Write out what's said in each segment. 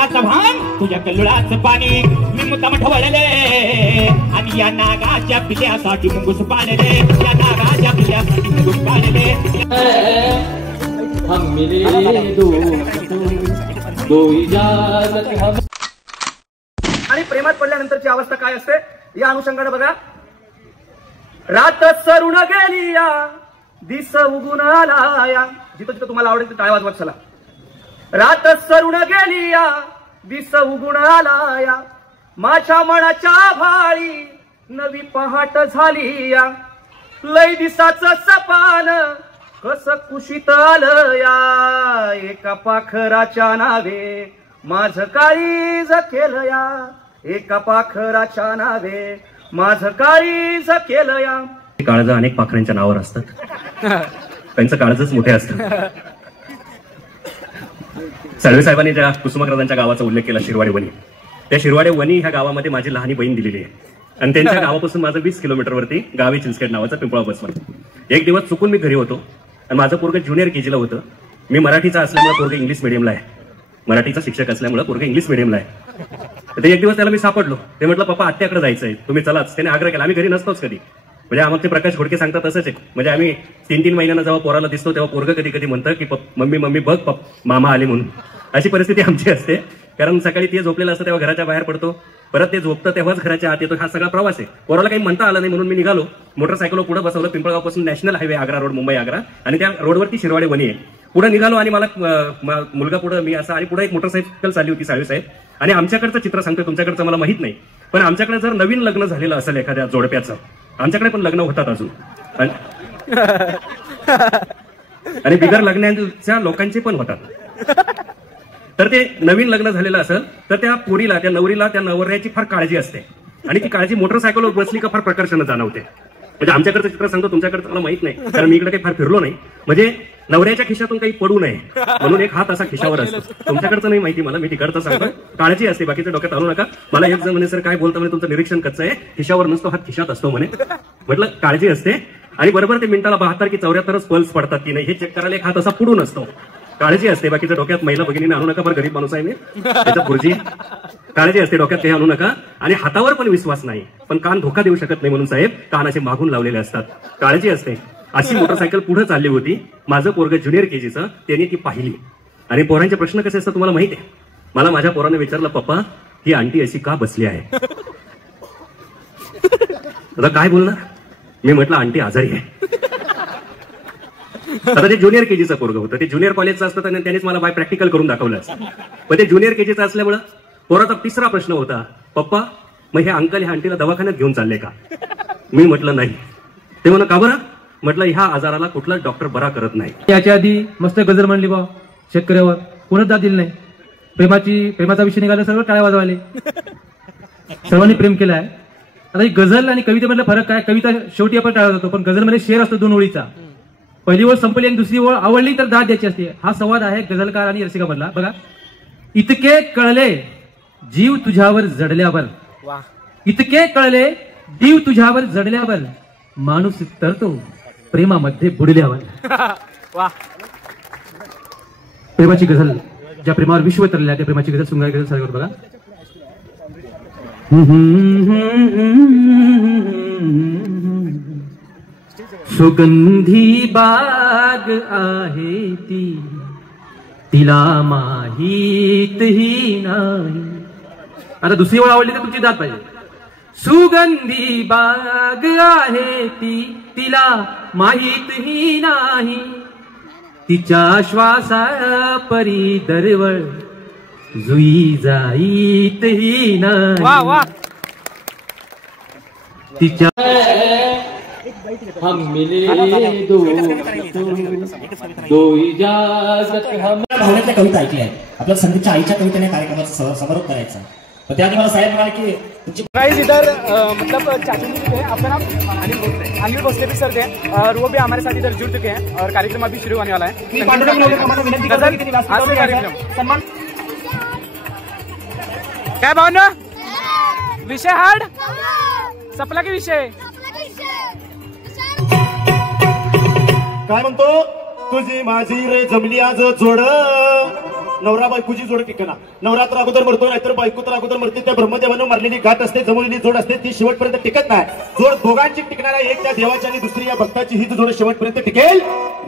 अन्नाचं भान तुझ्या कल्लुळाचं पाणी मी मुद्दाम ठवळले आणि या नागाच्या पिल्यासाठी मुंगूस पाडले या नागाच्या पिल्यासाठी मुंगूस पाडले हम मिले दो इजाजत हम. आणि प्रेमात पडल्यानंतरची अवस्था काय असते या अनुषंगाने बघा. रात सरून गेली या दिस उगून आला या. जिथं जिथं तुम्हाला आवडेल तिथं टाळ वाजवत चला. रात सरून गेली या दिस उगून आला या माझ्या मनाच्या भाळी नवी पहाट झाली या लय दिसाचं सपान कस कुशीत आलं या एका पाखराच्या नावे माझ काळीज केलं या एका पाखराच्या नावे माझ काळीज केलं या. काळज अनेक पाखरांच्या नावावर असतात त्यांचं काळजच मोठे असतं. साळवे साहेबांनी ज्या कुसुमाग्रजांच्या गावाचा उल्लेख केला शिरवाडे वणी त्या शिरवाडे वणी ह्या गावामध्ये माझी लहानी बहीण दिलेली आहे आणि त्यांच्या गावापासून माझं 20 किलोमीटरवरती गावी चिंचखेड नावाचा पिंपळा बसला. एक दिवस चुकून मी घरी होतो आणि माझं पोरगं ज्युनियर केजीला होतं. मी मराठीचा असल्यामुळे पोरगं इंग्लिश मिडियमला आहे. मराठीचा शिक्षक असल्यामुळे पोरगं इंग्लिश मिडियमला आहे. ते एक दिवस त्याला मी सापडलो. ते म्हटलं पप्पा आत्याकडे जायचंय तुम्ही चलाच. त्याने आग्रह केला. आम्ही घरी नसतोच कधी. म्हणजे आम्हाला ते प्रकाश घोडके सांगतात तसंच आहे. म्हणजे आम्ही 3-3 महिन्यांना जेव्हा पोराला दिसतो तेव्हा पोरगं कधी कधी म्हणतं की मम्मी मम्मी बघ मामा आले म्हणून. अशी परिस्थिती आमची असते. कारण सकाळी ते झोपलेलं असतं तेव्हा घराच्या बाहेर पडतो परत ते झोपतं तेव्हाच घराच्या आत येतो. हा सगळा प्रवास आहे. पोराला काही म्हणता आलं नाही म्हणून मी निघालो. मोटरसायकलवर पुढे बसवलं. पिंपळगावपासून national highway Agra road Mumbai Agra आणि त्या रोडवरती शिरवाडे वणी आहे. पुढे निघालो आणि मला मुलगा पुढे मी असा आणि पुढे एक मोटरसायकल चालली होती साळवे साहेब. आणि आमच्याकडचं चित्र सांगतोय तुमच्याकडचं मला माहित नाही पण आमच्याकडे जर नवीन लग्न झालेलं असेल एखाद्या जोडप्याचं आमच्याकडे पण लग्न होतात अजून आणि बिगर लग्नाच्या लोकांचे पण होतात. तर ते नवीन लग्न झालेलं असेल तर त्या पोरीला त्या नवरीला त्या नवऱ्याची फार काळजी असते आणि ती काळजी मोटरसायकलवर बसली का फार प्रकर्षानं जाणवते. म्हणजे आमच्याकडचं चित्र सांगतो तुमच्याकडचं मला माहित नाही कारण मी इकडे काही फार फिरलो नाही. म्हणजे नवऱ्याच्या खिशातून काही पडू नये म्हणून एक हात असा खिशावर असतो. तुमच्याकडचं नाही माहिती मला. मी तिकडचं सांगतो. काळजी असते बाकीच्या डोक्यात आणू नका. मला एक जण म्हणे सर काय बोलतो म्हणे तुमचं निरीक्षण कच्चं आहे. खिशावर नसतो हात खिशात असतो म्हणे. म्हटलं काळजी असते आणि बरोबर ते मिनिटाला 72 की 74च पल्स पडतात की नाही हे चेक करायला एक हात असा पुढून असतो. काळजी असते बाकीच्या डोक्यात महिला भगिनीने आणू नका. बरं गरीब माणूस आहे मी त्याच्यात खुर्ची. काळजी असते डोक्यात काही आणू नका. आणि हातावर पण विश्वास नाही पण कान धोका देऊ शकत नाही म्हणून साहेब कान असे मागून लावलेले असतात. काळजी असते. अशी मोटरसायकल पुढे चालली होती. माझं पोरगं ज्युनियर केजीचं त्यांनी ती पाहिली आणि पोरांचे प्रश्न कसे असतात तुम्हाला माहिती आहे. मला माझ्या पोराने विचारलं पप्पा ही आंटी अशी का बसली आहे. आता काय बोलणार. मी म्हटलं आंटी आजारी आहे. आता ते ज्युनियर केजीचं पोरगं होतं. ते ज्युनियर कॉलेजचं असतं तर त्यांनीच मला बाय प्रॅक्टिकल करून दाखवलं. पण ते ज्युनियर केजीचं असल्यामुळं पोराचा तिसरा प्रश्न होता पप्पा मग हे अंकल ह्या आंटीला दवाखान्यात घेऊन चालले का. मी म्हटलं नाही. ते म्हणा का बरं. म्हटलं ह्या आजाराला कुठलाच डॉक्टर बरा करत नाही. याच्या आधी मस्त गजर म्हणली बा शेतकऱ्यावर कोणच दाद दिली नाही. प्रेमाचा विषय निघाला सर्व टाळ्या वाजवाले. सर्वांनी प्रेम केलं आहे. आता ही गझल आणि कवितेमधला फरक काय. कविता शेवटी आपण टाळत होतो पण गझलमध्ये शेर असतो 2 ओळीचा. पहिली ओळ संपली आणि दुसरी ओळ आवडली तर दाद द्यायची असते. हा संवाद आहे गझलकार आणि रसिकामधला. बघा. इतके कळले जीव तुझ्यावर जडल्यावर इतके कळले जीव तुझ्यावर जडल्यावर माणूस तरतो प्रेमामध्ये बुडल्यावर. प्रेमाची गझल ज्या प्रेमावर विश्व तरले त्या प्रेमाची गझल सुंगाई गझल सागर बघा. सुगंधी बाग आहे ती तिला माहित ही नाही. आता दुसरी ओळ आवडली तर तुमची दाद पाहिजे. सुगंधी बाग आहे ती तिला माहित ही नाही तिच्या श्वासा परी दरवळ जुई जाईत ही नाही. तिच्या हम मिले दो इजाजत हम. भावनेतल्या कविता ऐकल्या आहेत. आपल्या संगीतच्या आईच्या कवितेने कार्यक्रमाचा समारोप करायचा. तो त्याआधी मला साहेब म्हणाले की तुमची इधर मतलब चाचू जी थे आपका नाम अनिल भोसले भी सर थे और वो भी हमारे साथ इधर जुड़ चुके हैं और कार्यक्रम अभी शुरू होने वाला है. सम्मान काय भावना विषय हार्ड सपला की विषय काय म्हणतो तुझी माझी रे जमली आज जोड नवरा बायकोची जोड टिकना. नवरा तर अगोदर मरतो, नाहीतर बायको तर अगोदर मरते. त्या ब्रह्मदेवानं मारलेली गाठ असते, जमवलेली जोड असते, ती शेवटपर्यंत टिकत नाही. जोड दोघांची टिकणारा एक त्या देवाची आणि दुसरी या भक्ताची, ही जोड शेवटपर्यंत टिकेल.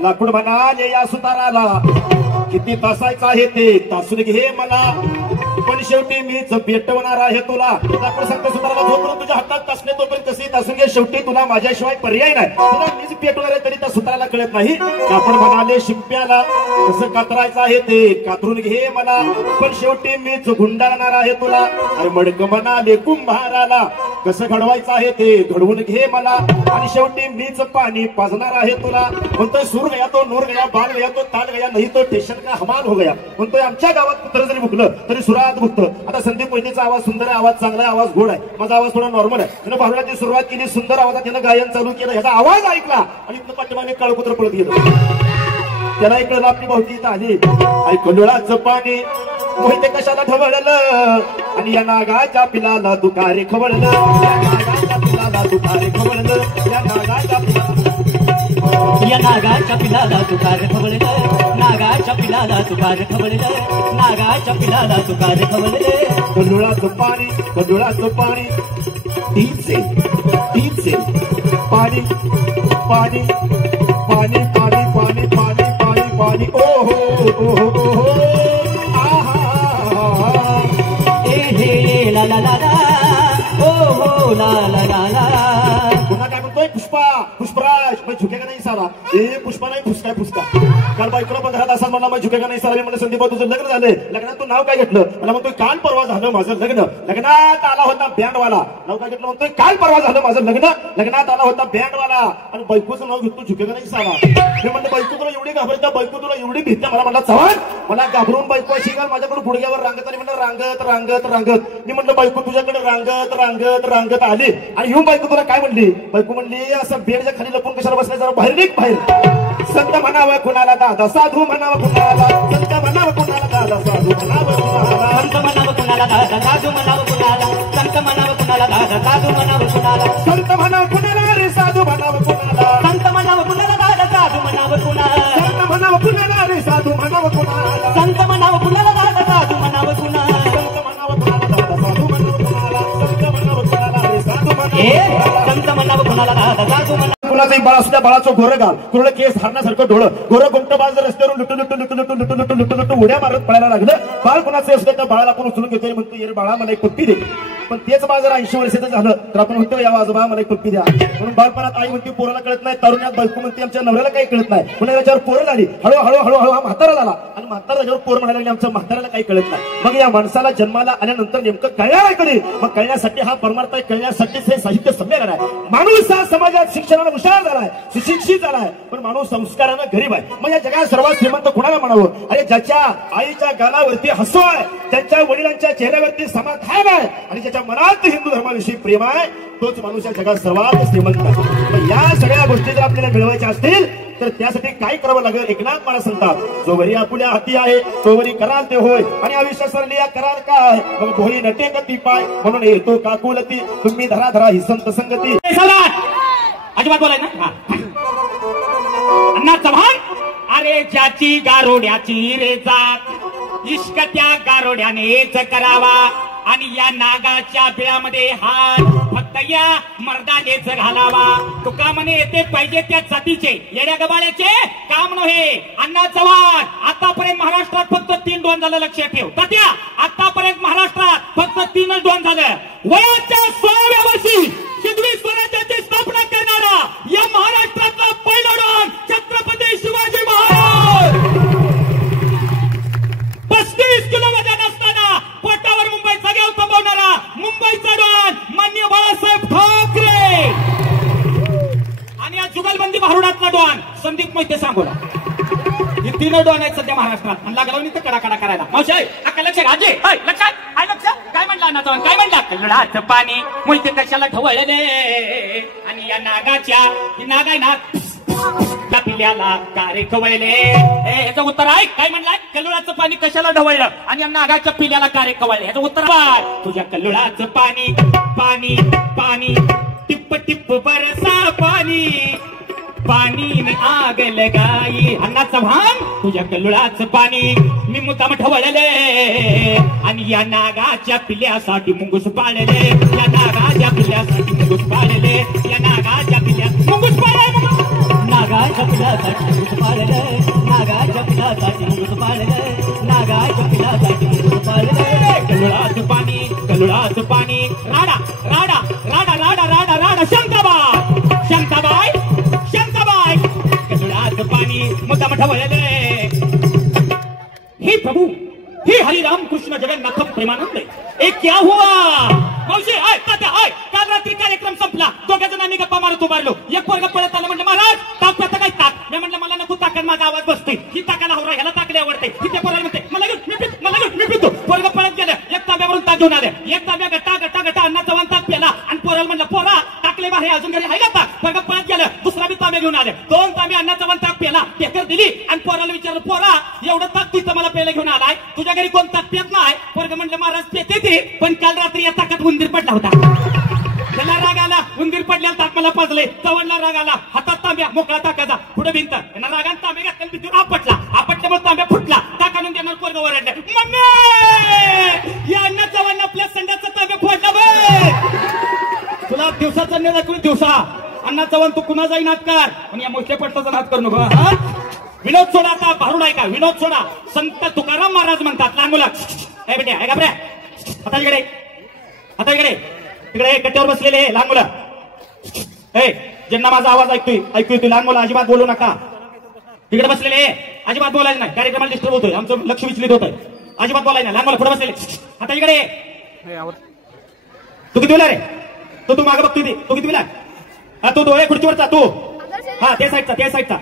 लाकूड म्हणाले या सुताराला, किती तासायचं आहे ते तासून घे मला, पण शेवटी मीच पेटवणार आहे तुला. लाकूड सांगतो सुताराला, जोपर्यंत तुझ्या हातात तासणे तोपर्यंत कसे तासून घे, शेवटी तुला माझ्याशिवाय पर्याय नाही, तुला मीच पेटवणार आहे. तरी त्या सुताराला कळत नाही. आपण म्हणाले शिंप्याला, कसं कातरायचं आहे ते कातरून घे मला, पण शेवटी मीच गुंडाळणार आहे तुला. अरे मडक म्हणाले कुंभाराला, कसं घडवायचं आहे ते घडवून घे मला, आणि शेवटी मीच पाणी पाजणार आहे तुला. म्हणतोय सूर गया तो नूर गया, बाल गया तो ताल गया, नाही तो स्टेशन का हमाल हो गया. म्हणतोय आमच्या गावात कुत्र जरी भुकलं तरी सुरात भुकतं. आता संदीप मोहितेचा आवाज सुंदर आहे, आवाज चांगला आहे, आवाज गोड आहे. माझा आवाज थोडा नॉर्मल आहे. त्यानं भारुडाची सुरुवात केली, सुंदर आवाजात त्यानं गायन चालू केलं. ह्याचा आवाज ऐकला आणि इथं पाठीमागे काळकुत्र पळत गेलं. त्याला इकडं आपली भावकी इथं आली. ऐकलोळाचं पाणी मोहिते कशाला ढवळलं, आणि या नागाच्या पिलाला दुकारे खवळलं, या नागाच्या पिलाला दुकारे खवळलं, या नागाच्या या नागाच्या पिलाला तुकार खवळलं, नागाच्या पिलाला तुकार खवळलं, नागाच्या पिलाला तुकार खवळलं. कंडोळाचं पाणी, कंडोळाचं पाणी, तीनचे तीनचे पाणी पाणी पाणी पाणी पाणी पाणी पाणी पाणी. ओहो ओहो ओहो, आहा ए हे ला ला ला ला, ओहो ला ला ला ला. पुन्हा काय म्हणतोय, पुष्पा पुष्पराज मग झुकेगा नाही साला. ए पुष्पा नाही, फुसका फुसका. काल बायकोला पण घरात असा म्हणला, मग झुकेगा नाही साला. मी म्हणलं संदीप तुझं लग्न झालंय, लग्नात तू नाव काय घेतलं? मला म्हणतोय काल परवा झालं माझं लग्न, लग्नात आला होता बँडवाला. नाव काय घेतलं? म्हणतोय काल परवा झालं माझं लग्न, लग्नात आला होता बँडवाला. आणि बायकोचं नाव घेतो झुकेगा नाही साला. मी म्हणलं बायको तुला एवढी घाबरता, बायको तुला एवढी भीती. मला म्हणला चव्हाण, मला घाबरून बायको अशी काल माझ्याकडे गुडघ्यावर रांगत आणि म्हणलं रांगत रांगत रांगत. मी म्हणलं बायको तुझ्याकडे रांगत रांगत रांगत आली, आणि येऊन बायको तुला काय म्हणली? बायको म्हणली असं बेडच्या खाली लपून कशाला बसलाय, जरा बाहेर निघ बाहेर. संत म्हणावं कुणाला दादा, साधू म्हणावं कुणाला, संत म्हणावं कुणाला दादा, साधू म्हणावं कुणाला, संत म्हणावं कुणाला दादा, साधू म्हणावं कुणाला, संत म्हणावं कुणाला दादा, साधू म्हणावं कुणाला, संत म्हणावं कुणाला रे, साधू म्हणावं कुणाला, संत म्हणावं कुणाला दादा, साधू म्हणावं कुणाला, संत म्हणावं कुणाला रे, साधू म्हणावं कुणाला, संत म्हणावं कुणाला दादा, साधू म्हणावं कुणाला, संत म्हणावं कुणाला दादा, साधू म्हणावं कुणाला, संत म्हणावं कुणाला रे, साधू ए म्हणावं कुणाला. संत म्हणावं कुणाला दादा, साधू म्हणावं. कुणाचंही बाळ असल्या बाळाचं घोरं घाल, कुणाला केस हरण्यासारखं डोळं, गोरं गुमटं बाळ जर रस्त्यावरून लुटू लुटू लुटू लुटू लुटू लुटू लुटू लुटू उड्या मारत पळायला लागलं. बाळ कुणाचं असलं तर बाळाला आपण उचलून घेतोय, म्हणतो ये बाळा मला एक पप्पी दे. पण तेच बाळ जर 80 वर्षाचं झालं तर आपण म्हणतो या आजोबा मला एक पप्पी द्या. म्हणून बाळपणात आई म्हणते पोराला कळत नाही, तरुणात बायको म्हणते आमच्या नवऱ्याला काही कळत नाही. म्हणून याच्यावर पोरं झाली, हळूहळू हळूहळू हा म्हातारा झाला, आणि म्हातारा झाल्यावर पोर म्हणायला लागले आमच्या म्हाताऱ्याला काही कळत नाही. मग या माणसाला जन्माला आल्यानंतर नेमकं कळणार आहे कधी? मग कळण्यासाठी हा परमार्थ आहे, कळण्यासाठीच हे साहित्य संमेलन आहे. माणूस हा समाजात शिक्षणाला हुशार झालाय, सुशिक्षित झालाय, पण माणूस संस्कारानं गरीब आहे. मग या जगात सर्वात श्रीमंत कुणाला म्हणावं? अरे ज्याच्या आईच्या गालावरती हसू आहे, त्यांच्या वडिलांच्या चेहऱ्यावरती समाधान आहे, आणि ज्याच्या मनात हिंदू धर्माविषयी प्रेम आहे, तोच माणूस या जगात सर्वात श्रीमंत आहे. या सगळ्या गोष्टी जर आपल्याला मिळवायच्या असतील तर त्यासाठी काय करावं लागेल? एकनाथ मला सांगतात, जोवरी आपुल्या हाती आहे तोवरी कराल ते होय, आणि आयुष्य सरली या करार काय? मग भोई नटे गती पाय, म्हणून येतो काकुलती, तुम्ही धरा धरा ही संत संगती. अजिबात बोलाय ना अण्णा चव्हाण. अरे ज्याची गारोड्याची रे जात, इश्क त्या गारोड्यानेच करावा, आणि या नागाच्या बिळामध्ये हात फक्त या मर्दानेच घालावा. तुका म्हणे येते पाहिजे त्या जातीचे, येड्या गबाळ्याचे काम नव्हे. अण्णा चव्हाण, आतापर्यंत महाराष्ट्रात फक्त 3 डॉन झालं, लक्षात ठेव. तात्या, आतापर्यंत महाराष्ट्रात फक्त 3च डॉन झालं. वयाच्या 16व्या वर्षी शिंदवी स्वराज्याची स्थापना करणारा या महाराष्ट्रातला पहिला डॉन छत्रपती शिवाजी महाराज. 35 किलो वजन असताना पोटावर मुंबईचा गेव थांबवणारा मुंबईचा डॉन माननीय बाळासाहेब ठाकरे, आणि या जुगलबंदी भारुडातला डॉन संदीप मोहिते सांगोला. हे 3 डॉन आहेत सध्या महाराष्ट्रात, आणि लागला नाही तर कडाकडा करायला. मावशी अक्का लक्ष राजे लक्षात काय लक्ष काय म्हणला अण्णा चव्हाण, काय म्हणला? कल्लडाचं पाणी मोहिते कशाला ढवळले, आणि या नागाच्या ही नाग आहे ना त्या पिल्याला कारे खवळले. ह्याचं उत्तर आहे काय म्हणलाय? कल्लुळाचं पाणी कशाला ढवळलं आणि या नागाच्या पिल्याला कारे खवळले. ह्याचं उत्तर आहे तुझ्या कल्लुळाचं पाणी पाणी पाणी टिप्प टिप्प बरसा पाणी, पाणी में आग लगाई अण्णा चव्हाण तुझ्या कल्लुळाचं पाणी मी मुद्दाम ठवळले आणि या नागाच्या पिल्ल्यासाठी मुंगूस पाळले या नागाच्या पिल्ल्यासाठी मुंगूस पाळले या नागाच्या पिल्ल्यास मुंगूस पाळले नागाच्या पिल्ल्यासाठी मुंगूस पाळले नागाच्या पिल्ल्यासाठी मुंगूस पाळले नागाच्या पिल्ल्यासाठी मुंगूस पाळले कल्लुळाचं पाणी राडा राडा राडा राडा राडा राडा शांताबाई कल्लुळाचं पाणी मुद्दाम ठवळले हे प्रभु हे हरिराम कृष्ण जगन्नाथ प्रेमानंद एक क्या हुआ मावशी आय तात्या आय काल रात्री कार्यक्रम संपला दोघा जणांनी गप्पा मारत उभारलो एक पोरग पळत आलं म्हणलं महाराज ताक प्रता काय ताक मी म्हणलं मला नको ताकद माझा आवाज बसते ही ताकाला हवरा ह्याला ताकले आवडते ही त्या पोराला म्हणते मला पितो पोरग पळत गेलं एक ताब्यावरून ताक घेऊन आले एक ताब्या गटा अण्णा चव्हाण ताक प्याला आणि पोराला म्हणलं पोरा टाकले बाहेर अजून घरी आहे का ताक पोरग पळत गेलं दुसरा बी ताब्या घेऊन आले 2 तांबे अण्णा चव्हाण ताक प्याला टेकर दिली आणि पोराला विचारलं पोरा एवढं ताक तू मला प्यायला घेऊन आलाय तुझ्या घरी कोण ताक पित नाही पोरग म्हणलं महाराज पेते ते पण काल रात्री या ताकात उंदीर पडला होता त्याला राग आला उंदीर पडल्याला ताक मला पाजले चव्हाणला राग आला हातात तांब्या मोकळा ताकाचा पुढे भिंत त्यांना रागान तांबे घातले भीतीवर आपटल्यामुळे तांब्या फुटला ताकानून देणार पोरग ओरडले मम्मी या अण्णा चव्हाण आपल्या संध्याचा तांब्या फोडला बघ तुला दिवसाचा निर्णय दिवसा अण्णा चव्हाण तू कुणा जाई नाटकार पण या मोठ्या पट्टाचा नाट करू नको विनोद सोडा आता भारूड आहे का विनोद सोडा संत तुकाराम महाराज म्हणतात लहान मुलं ए बेटे आहे का बरे आता इकडे तिकडे कट्ट्यावर बसलेले लहान मुलं ए ज्यांना माझा आवाज ऐकतोय लहान मुलं अजिबात बोलू नका तिकडे बसलेले अजिबात बोलायचं नाही कार्यक्रमाला डिस्टर्ब होतोय आमचं लक्ष विचलित होतंय अजिबात बोलायचं नाही लहान मुलं पुढे बसलेले आता इकडे तू किती रे तू मागे बघतोय ते तू किती वेळा हा तू खुर्चीवरचा तू हा त्या साईडचा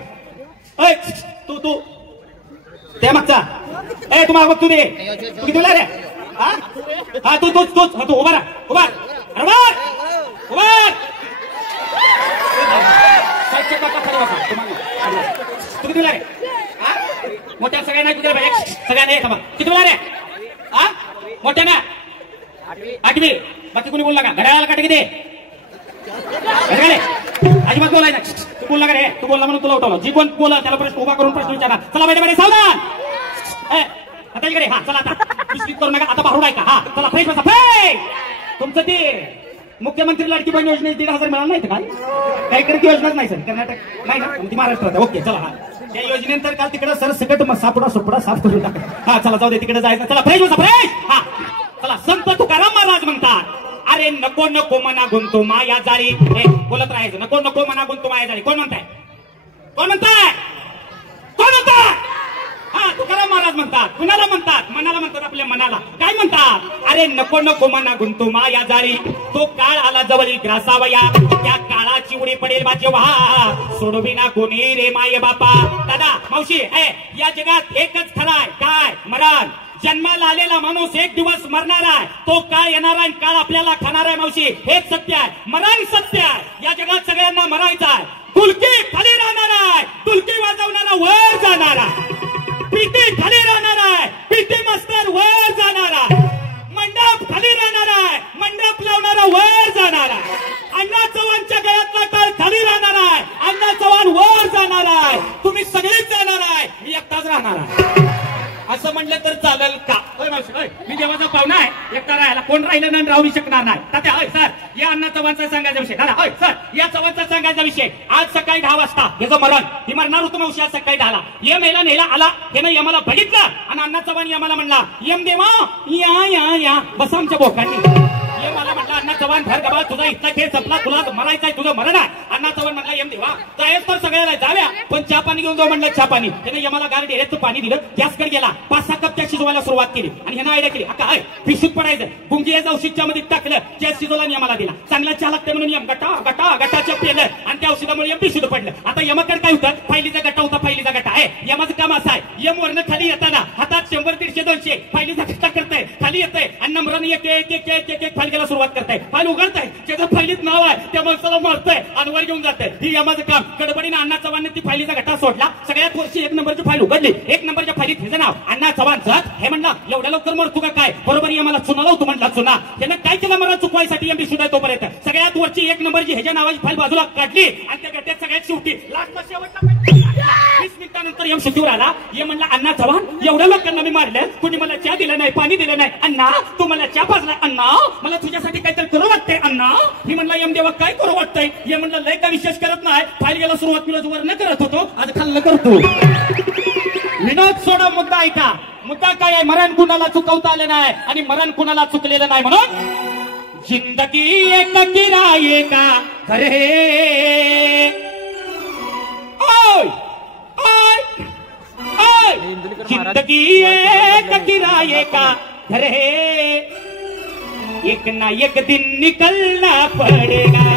तू त्या मागचा ए तू माग बघ तू दे तू किती रे हा तू उभा तू किती रे मोठ्या सगळ्यांना किती रे सगळ्यांना किती रे हा मोठ्या ना 8वी बाकी कोणी बोलला का घड्याळाला काटे किती अजिबात बोलाय ना तू बोलला का रे तू बोलला म्हणून तुला उठवलं जी कोण बोला त्याला प्रश्न उभा करून प्रश्न विचारा चला बेटे सावधान आता इकडे हा चला आता विस्किट करू नका आता भारूड आहे का हा चला फ्रेश बसा तुमचं ते मुख्यमंत्री लाडकी बहीण योजने 1,500 मिळालं नाही काय काही करत योजनाच नाही सर कर्नाटक नाही ना ती महाराष्ट्रात ओके चला हा त्या योजनेनंतर काल तिकडे सर सकट सापडा साफ करून टाका हा चला जाऊ दे तिकडे जायचं चला फ्रेश बसा फ्रेश हा चला संत तुकाराम महाराज म्हणतात अरे नको नको मना गुंतो माया जाळी बोलत राहायचं नको नको मना गुंतो माया जाळी कोण म्हणताय हा तुकाराम महाराज म्हणतात कुणाला म्हणतात मनाला म्हणतात आपल्या मनाला काय म्हणतात अरे नको नको मना गुंतो माया जाळी तो काळ आला जवळ ग्रासावया त्या काळाची उडी पडेल बा जेव्हा सोडविना कोणी रे माय बापा दादा मावशी या जगात एकच खराय काय मरण जन्माला आलेला माणूस एक दिवस मरणार आहे तो काळ येणार आहे काळ आपल्याला खाणार आहे मावशी हेच सत्य आहे मरण सत्य आहे या जगात सगळ्यांना मरायचं आहे तुलकी खाली राहणार आहे तुलकी वाजवणारा वर जाणार आहे पीटी खाली राहणार आहे पीटी मास्तर वर जाणार आहे मंडप खाली राहणार आहे मंडप लावणारा वर जाणार आहे अण्णा चव्हाणच्या गळ्यातला टाळ खाली राहणार आहे अण्णा चव्हाण वर जाणार आहे तुम्ही सगळेच जाणार आहे मी एकटाच राहणार आहे असं म्हणलं तर चालेल का मी देवाचा पाहुणा आहे एकटा राहायला कोण राहिलं नाही राहू शकणार नाही तात्या सर या अण्णा चव्हाणचा सांगायचा विषय दादा सर या चव्हाणचा सांगायचा विषय आज सकाळी 10 वाजता याचं मरण ही मरणार होतं मावशी आज सकाळी 10ला ये महिला नेला आला हे नाही आम्हाला बघितलं आणि अण्णा चव्हाण आम्हाला म्हणला यम देवा या बस आमच्या बोकांनी ये मला म्हटलं अण्णा चव्हाण घर गबा तुझा इथला खेळ संपला तुला मरायचा तुझं मरण आहे अण्णा चव्हाण म्हटला यम देवा जायच तर सगळ्याला जाव्या पण चहा पाणी घेऊन जाऊ म्हणलं चहा पाणी त्याने यमाला गार डेरेचं पाणी दिलं गॅसकडे गेला 5-6 कप त्या शिजवायला सुरुवात केली आणि ह्यानं आयडिया केली अक्का पिशूत पडायचं गुंगी या औषधच्या मध्ये टाकलं त्या शिजवला यमाला दिला चांगला चहा लागते म्हणून यम गटाच्या पेलं आणि त्या औषधामुळे यम पिशूत पडलं आता यमाकडे काय होतं फायलीचा गटा होता फायलीचा गटा आहे यमाचं काम असं आहे यम वरनं खाली येताना हातात 100, 150, 200 फायलीचा गट्टा करताय खाली येतंय आणि नंबराने एक फाईल करायला सुरुवात करताय फाईल उघडताय त्याचं फाईलीत नाव आहे त्या माणसाला मारतंय आणि वर घेऊन जातंय ही यमाचं काम. गडबडीने अण्णा चव्हाणने ती फाईलीचा गट्टा सोडला. सगळ्यात वर्षी 1 नंबरची फाईल उघडली. 1 नंबरच्या फाईलीत हिचं नाव अण्णा चव्हाणचं. हे म्हणलं एवढ्या लवकर मरतो का काय? बरोबर मला चुना लावतो म्हणला चुना. त्यानं काय केलं मला चुकवायसाठी एमडी सुद्धा तोपर्यंत सगळ्यात वरची 1 नंबरची ह्याच्या नावाची फाईल बाजूला काढली आणि त्या गट्ट्यात सगळ्यात शेवटी लास्टला शेवटला 20 मिनिटानंतर एम शेतीवर आला. ये म्हणला अण्णा चव्हाण एवढ्या लोकांना मी मारलं, कुणी मला चहा दिला नाही, पाणी दिलं नाही. अण्णा तू मला चहा पाजला. अण्णा मला तुझ्यासाठी काहीतरी करू वाटतंय. अण्णा मी म्हणला एम देवा काय करू वाटतंय? ये म्हणलं लय का विशेष करत नाही, फाईल गेला सुरुवातीला वर न करत होतो आज खाल्लं करतो. विनोद सोडा मुद्दा ऐका. मुद्दा काय आहे? मरण कुणाला चुकवता आलं नाही आणि मरण कुणाला चुकलेलं नाही. म्हणून जिंदगी एक किराये का घर है. ओय ओय ओय जिंदगी एक किराये का घर है, एक ना एक दिन निकलना पडेगा.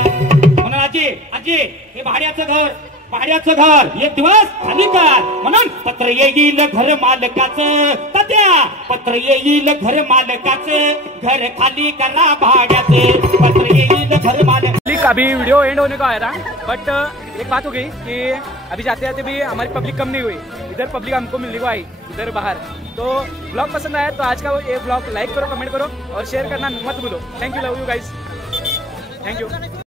म्हणून आजी आजी हे भाड्याचं घर एक दिवस खाली कर. म्हणून पत्र येईल घर मालकाचं. तात्या पत्र येईल घर मालकाचं, घर खाली करा भाड्याचं. पत्र येईल घर मालक. अभी वीडियो एंड होने को आया था, बट एक बात हो गई कि अभी जाते जाते भी हमारी पब्लिक कम नहीं हुई. इधर पब्लिक हमको मिलने को आई इधर बाहर. तो ब्लॉग पसंद आया तो आज का ये ब्लॉग लाइक करो, कमेंट करो और शेयर करना मत भूलो. Thank you, love you guys, thank you.